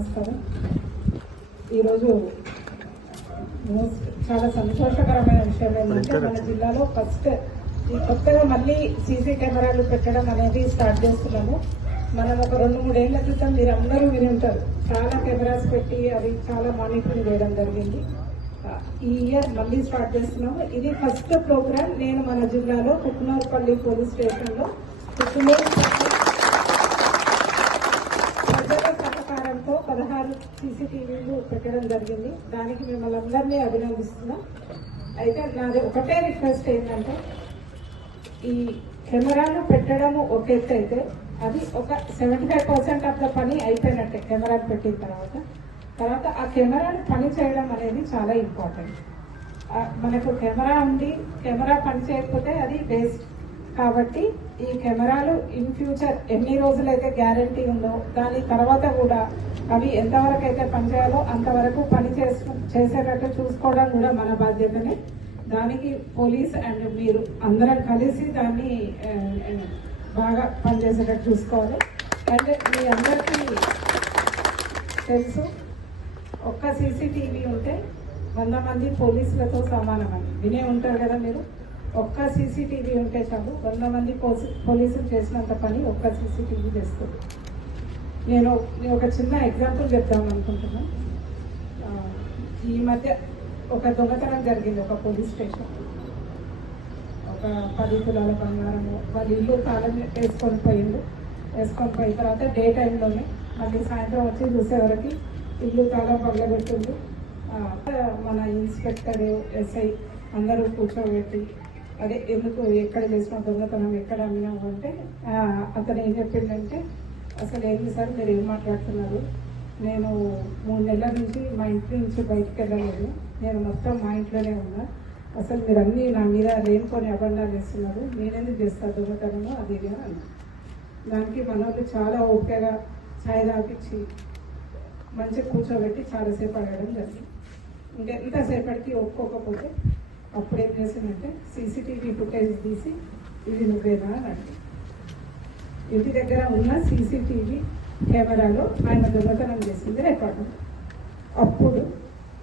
నమస్కారం. ఈరోజు చాలా సంతోషకరమైన విషయం ఏంటంటే మన జిల్లాలో ఫస్ట్ ఈ కొత్తగా మళ్ళీ సీసీ కెమెరాలు పెట్టడం అనేది స్టార్ట్ చేస్తున్నాము. మనం ఒక రెండు మూడేళ్ళ క్రితం మీరు అందరూ విని ఉంటారు చాలా కెమెరాస్ పెట్టి అవి చాలా మానిటరింగ్ చేయడం జరిగింది. ఈ ఇయర్ మళ్ళీ స్టార్ట్ చేస్తున్నాము. ఇది ఫస్ట్ ప్రోగ్రామ్. నేను మన జిల్లాలో కుక్నూరుపల్లి పోలీస్ స్టేషన్లో కుక్నూరు సీసీటీవీలు పెట్టడం జరిగింది. దానికి మిమ్మల్ని అందరినీ అభినందిస్తున్నాం. అయితే నాది ఒకటే రిక్వెస్ట్ ఏంటంటే ఈ కెమెరాలు పెట్టడము ఒక ఎత్తు అయితే అది ఒక seventy five percent of the పని అయిపోయినట్టే కెమెరాలు పెట్టిన తర్వాత. తర్వాత ఆ కెమెరాలు పని చేయడం అనేది చాలా ఇంపార్టెంట్. మనకు కెమెరా ఉంది కెమెరా పని చేయకపోతే అది వేస్ట్. కాబట్టి ఈ కెమెరాలు ఇన్ ఫ్యూచర్ ఎన్ని రోజులైతే గ్యారంటీ ఉందో దాని తర్వాత కూడా అవి ఎంతవరకు అయితే పనిచేయాలో అంతవరకు పని చేసు చేసేటట్టు చూసుకోవడం కూడా మన బాధ్యతనే. దానికి పోలీస్ అండ్ మీరు అందరం కలిసి దాన్ని బాగా పనిచేసేటట్టు చూసుకోవాలి. అండ్ మీ అందరికీ తెలుసు ఒక్క సీసీటీవీ ఉంటే వంద మంది పోలీసులతో సమానమని. వినే ఉంటారు కదా మీరు? ఒక్క సీసీటీవీ ఉంటే చాలు వంద మంది పోలీసులు చేసినంత పని ఒక్క సీసీటీవీ చేస్తుంది. నేను నేను ఒక చిన్న ఎగ్జాంపుల్ చెప్తాను అనుకుంటున్నా. ఈ మధ్య ఒక దొంగతనం జరిగింది ఒక పోలీస్ స్టేషన్ ఒక పది తులాల బంగారము వాళ్ళ ఇల్లు తాళం వేసుకొని పోయిండు. వేసుకొని పోయిన తర్వాత డే టైంలోనే మళ్ళీ సాయంత్రం వచ్చి చూసేవరకు ఇల్లు తాళం పగలబెట్టిండు. మన ఇన్స్పెక్టర్ ఎస్ఐ అందరూ కూర్చోబెట్టి అదే ఎందుకు ఎక్కడ చేసిన దొంగతనం ఎక్కడ అమ్మినావు? అంటే అతను ఏం చెప్పిండంటే అసలు ఏంటి సార్ మీరు ఏం మాట్లాడుతున్నారు? నేను మూడు నెలల నుంచి మా ఇంటి నుంచి బయటకు వెళ్ళలేదు. నేను మొత్తం మా ఇంట్లోనే ఉన్నా. అసలు మీరు అన్నీ నా మీద లేనిపోని అబండాలు వేస్తున్నారు నేనెందుకు చేస్తాను దొంగతనము అది అన్నా. దానికి మనోళ్ళు చాలా ఓపికగా ఛాయ్ తాపించి మంచిగా కూర్చోబెట్టి చాలాసేపు అడగడం జరిగింది. ఇంకెంతసేపటికి ఒప్పుకోకపోతే అప్పుడు ఏం చేసిందంటే సీసీటీవీ ఫుటేజ్ తీసి ఇది నువ్వేనా? అని అడిగింది. ఇంటి దగ్గర ఉన్న సీసీటీవీ కెమెరాలో ఆయన దొంగతనం చేసింది రికార్డు. అప్పుడు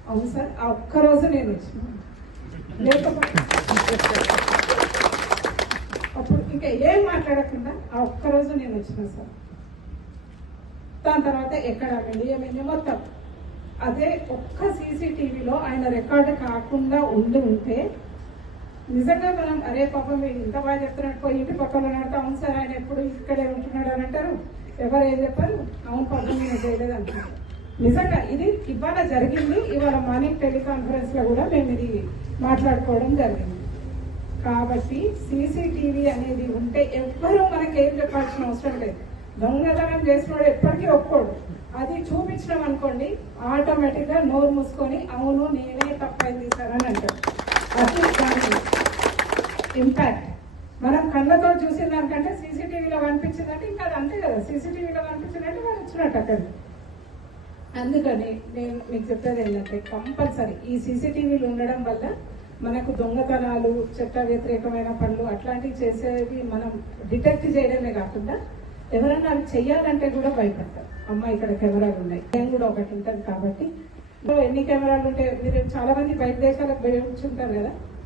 అవును సార్ ఆ ఒక్కరోజు నేను వచ్చిన. లేకపోతే అప్పుడు ఇంకా ఏం మాట్లాడకుండా ఆ ఒక్కరోజు నేను వచ్చిన సార్. దాని తర్వాత ఎక్కడ వెళ్ళి మొత్తం. అదే ఒక్క సీసీటీవీలో ఆయన రికార్డు కాకుండా ఉండి ఉంటే నిజంగా మనం అరే పాపం మీరు ఇంత బాగా చెప్తున్నాడు పోయి ఇంటి పక్కన ఉన్నాడు అవును సార్ ఆయన ఎప్పుడు ఇక్కడే ఉంటున్నాడు అని అంటారు. ఎవరు ఏం చెప్పారు? అవును పాపం నేను చేయలేదు అంటున్నారు నిజంగా ఇది ఇవాళ జరిగింది. ఇవాళ మార్నింగ్ టెలికాన్ఫరెన్స్లో కూడా మేము ఇది మాట్లాడుకోవడం జరిగింది. కాబట్టి సీసీటీవీ అనేది ఉంటే ఎవ్వరూ మనకి ఏం చెప్పాల్సిన అవసరం లేదు. దొంగతనం చేసినవాడు ఎప్పటికీ ఒప్పుకోడు. అది చూపించడం అనుకోండి ఆటోమేటిక్గా నోరు మూసుకొని అవును నేనే తప్పైంది సార్ అని అంటాడు అసలు దాని ఇంపాక్ట్ మనం కళ్ళతో చూసిన దానికంటే సీసీటీవీలో కనిపించిందంటే ఇంకా అది అంతే కదా. సీసీటీవీలో కనిపించిందంటే వాళ్ళు వచ్చినట్టు అక్కడ. అందుకని నేను మీకు చెప్పేది ఏంటంటే కంపల్సరీ ఈ సీసీటీవీలు ఉండడం వల్ల మనకు దొంగతనాలు చట్ట వ్యతిరేకమైన పనులు అట్లాంటివి చేసేవి మనం డిటెక్ట్ చేయడమే కాకుండా ఎవరైనా అవి చెయ్యాలంటే కూడా భయపడతారు అమ్మ ఇక్కడ కెమెరాలు ఉన్నాయి. నేను కూడా ఒకటి ఉంటుంది కాబట్టి ఎన్ని కెమెరాలు ఉంటాయి? మీరు చాలా మంది బయట దేశాలకు పోయి ఉంటారు కదా.